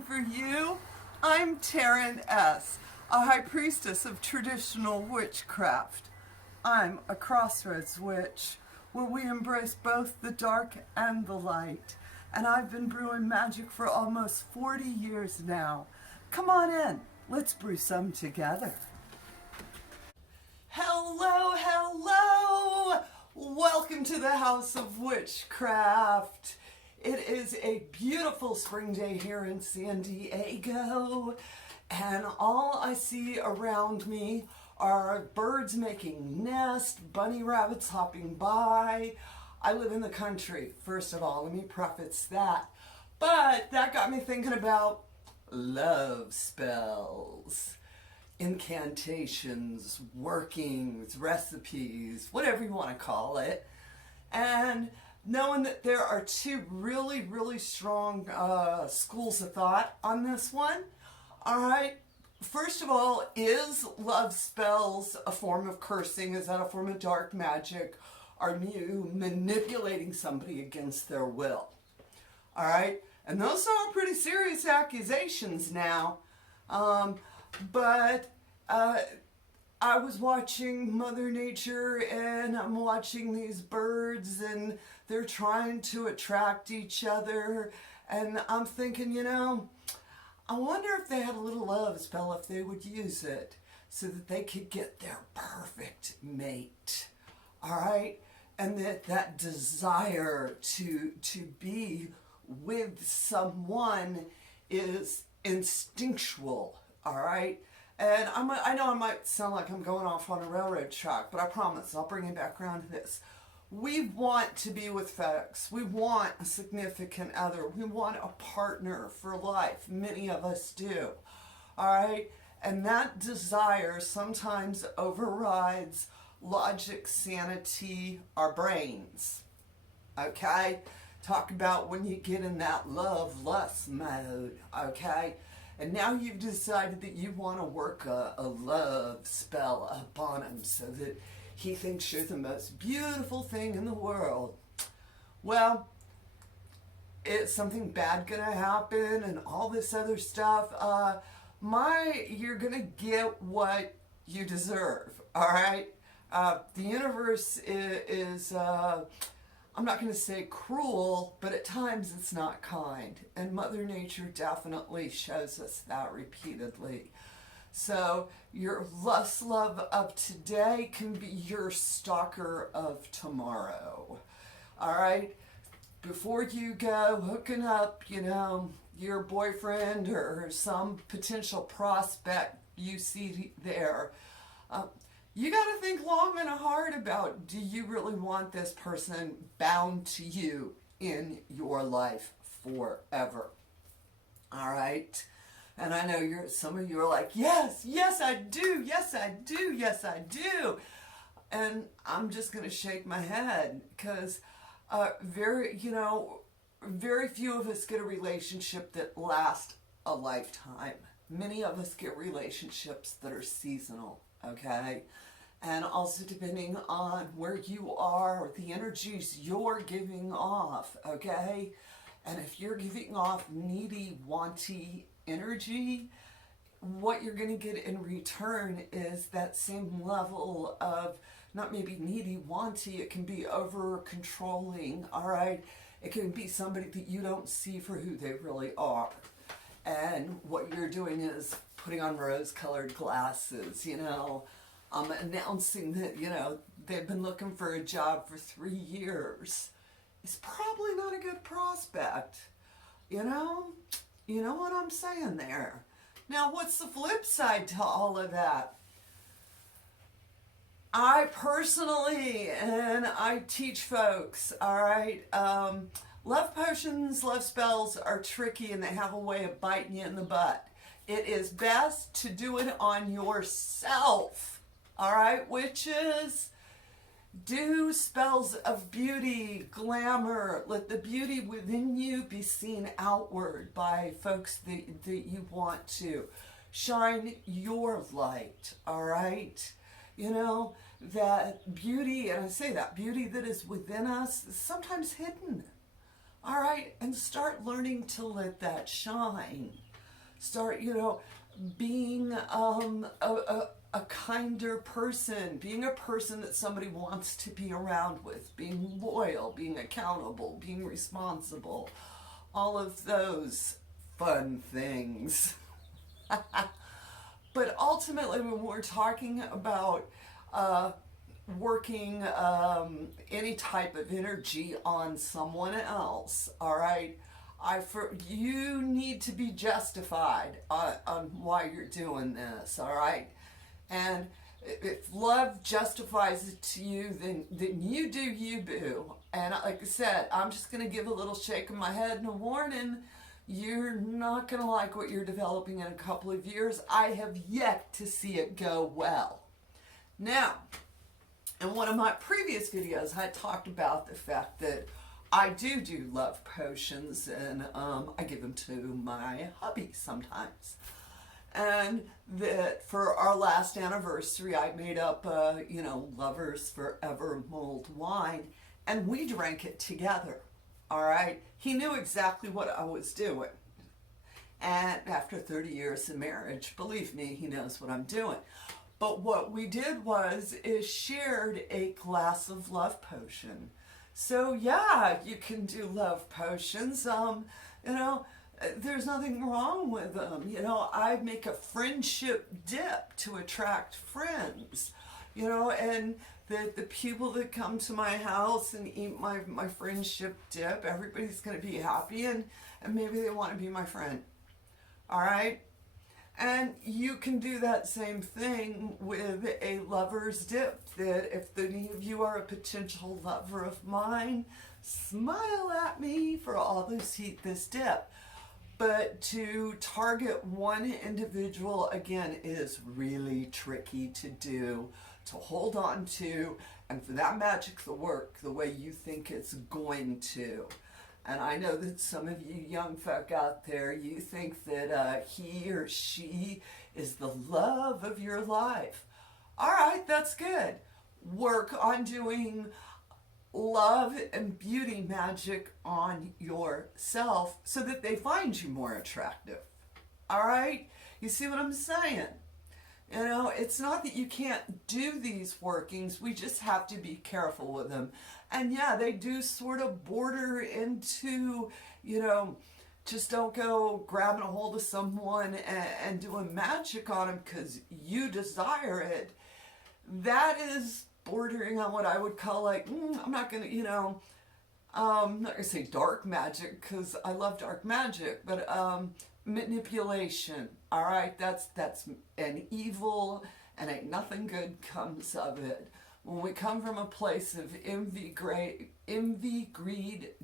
reading for you. I'm Taren S, a High Priestess of traditional witchcraft. I'm a Crossroads witch, where we embrace both the dark and the light. And I've been brewing magic for almost 40 years now. Come on in, let's brew some together. Hello, hello! Welcome to the House of Witchcraft. It is a beautiful spring day here in San Diego, and all I see around me are birds making nests, bunny rabbits hopping by. I live in the country, first of all, let me preface that. But that got me thinking about love spells, incantations, workings, recipes, whatever you want to call it. And knowing that there are two really strong schools of thought on this one. All right, first of all, is love spells a form of cursing? Is that a form of dark magic? Are you manipulating somebody against their will? All right, and those are pretty serious accusations now. But I was watching Mother Nature, and I'm watching these birds, and they're trying to attract each other, and I'm thinking, you know, I wonder if they had a little love spell, if they would use it so that they could get their perfect mate. All right, and that desire to be with someone is instinctual. All right. And I know I might sound like I'm going off on a railroad track, but I promise I'll bring you back around to this. We want to be with folks. We want a significant other. We want a partner for life. Many of us do. All right? And that desire sometimes overrides logic, sanity, our brains. Okay? Talk about when you get in that love-lust mode. Okay? And now you've decided that you want to work a love spell upon him so that he thinks you're the most beautiful thing in the world. Well, is something bad going to happen and all this other stuff? You're going to get what you deserve, all right? The universe is I'm not going to say cruel, but at times it's not kind. And Mother Nature definitely shows us that repeatedly. So your lust love of today can be your stalker of tomorrow. All right? Before you go hooking up, you know, your boyfriend or some potential prospect you see there, you got to think long and hard about, do you really want this person bound to you in your life forever? All right? And I know some of you are like, yes, I do, yes, I do, yes, I do. And I'm just going to shake my head because very few of us get a relationship that lasts a lifetime. Many of us get relationships that are seasonal, okay? And also depending on where you are or the energies you're giving off, okay? And if you're giving off needy, wanty energy, what you're going to get in return is that same level of, not maybe needy, wanty, it can be over-controlling, all right? It can be somebody that you don't see for who they really are. And what you're doing is putting on rose-colored glasses, you know, announcing that, you know, they've been looking for a job for 3 years. It's probably not a good prospect, you know? You know what I'm saying there? Now, what's the flip side to all of that? I personally, and I teach folks, all right, love potions, love spells are tricky and they have a way of biting you in the butt. It is best to do it on yourself. All right, witches, do spells of beauty, glamour. Let the beauty within you be seen outward by folks that you want to. Shine your light, all right? You know, that beauty, and I say that, beauty that is within us is sometimes hidden. All right, and start learning to let that shine. Start, being a kinder person, being a person that somebody wants to be around with, being loyal, being accountable, being responsible, all of those fun things. But ultimately, when we're talking about working any type of energy on someone else, all right, you need to be justified on why you're doing this, all right? And if love justifies it to you, then you do you, boo. And like I said, I'm just going to give a little shake of my head and a warning. You're not going to like what you're developing in a couple of years. I have yet to see it go well. Now, in one of my previous videos, I talked about the fact that I do love potions, and I give them to my hubby sometimes. And that for our last anniversary, I made up, Lovers Forever mulled wine, and we drank it together, all right? He knew exactly what I was doing. And after 30 years of marriage, believe me, he knows what I'm doing. But what we did is shared a glass of love potion. So yeah, you can do love potions. There's nothing wrong with them. I make a friendship dip to attract friends. And the people that come to my house and eat my friendship dip, everybody's going to be happy, and maybe they want to be my friend. All right? And you can do that same thing with a lover's dip, that if any of you are a potential lover of mine, smile at me for all this dip. But to target one individual, again, is really tricky to do, to hold on to, and for that magic to work the way you think it's going to. And I know that some of you young folk out there, you think that he or she is the love of your life. All right, that's good. Work on doing love and beauty magic on yourself so that they find you more attractive. All right? You see what I'm saying? It's not that you can't do these workings. We just have to be careful with them. And yeah, they do sort of border into, just don't go grabbing a hold of someone and doing magic on them because you desire it. That is bordering on what I would call I'm not going to, I'm not going to say dark magic because I love dark magic, but manipulation. All right, that's an evil, and ain't nothing good comes of it. When we come from a place of envy, greed,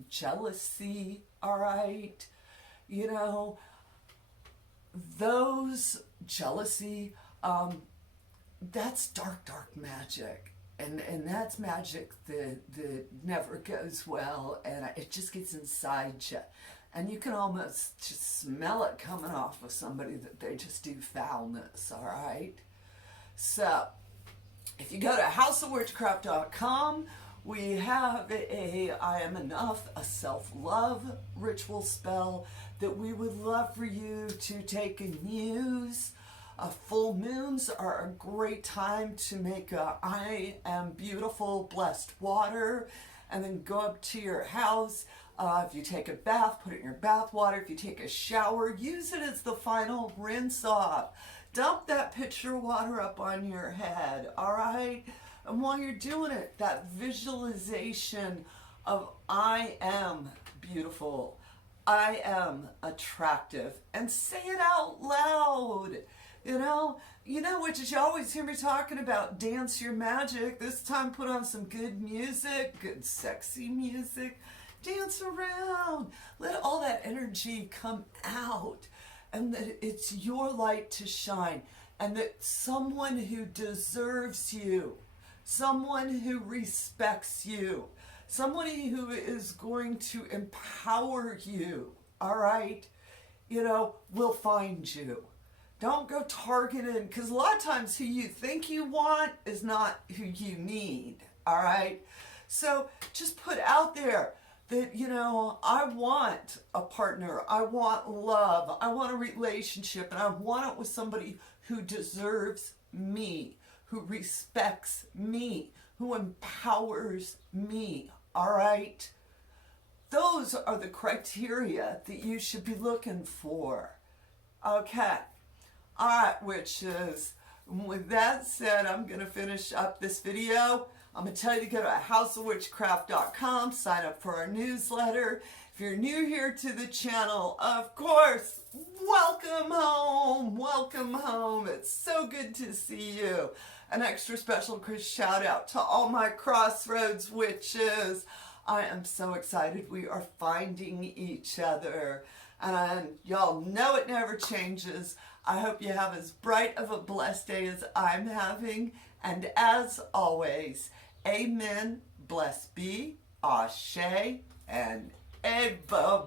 jealousy, all right, those jealousy, that's dark magic. And that's magic that never goes well, and it just gets inside you. And you can almost just smell it coming off of somebody that they just do foulness, all right? So, if you go to houseofwitchcraft.com, we have a I Am Enough, a self-love ritual spell that we would love for you to take and use. Full moons are a great time to make a I Am Beautiful blessed water, and then go up to your house. If you take a bath, put it in your bath water. If you take a shower, use it as the final rinse off. Dump that pitcher of water up on your head, all right? And while you're doing it, that visualization of I am beautiful, I am attractive, and say it out loud. Which you always hear me talking about, dance your magic. This time put on some good music, good sexy music. Dance around. Let all that energy come out. And that it's your light to shine. And that someone who deserves you, someone who respects you, somebody who is going to empower you, all right, will find you. Don't go targeting, because a lot of times who you think you want is not who you need, all right? So just put out there, that, you know, I want a partner, I want love, I want a relationship, and I want it with somebody who deserves me, who respects me, who empowers me, all right? Those are the criteria that you should be looking for. Okay. All right, witches. With that said, I'm going to finish up this video. I'm going to tell you to go to houseofwitchcraft.com, sign up for our newsletter. If you're new here to the channel, of course, welcome home. Welcome home. It's so good to see you. An extra special shout out to all my Crossroads witches. I am so excited we are finding each other. And y'all know it never changes. I hope you have as bright of a blessed day as I'm having. And as always, amen, blessed be, ashe, and ebobo.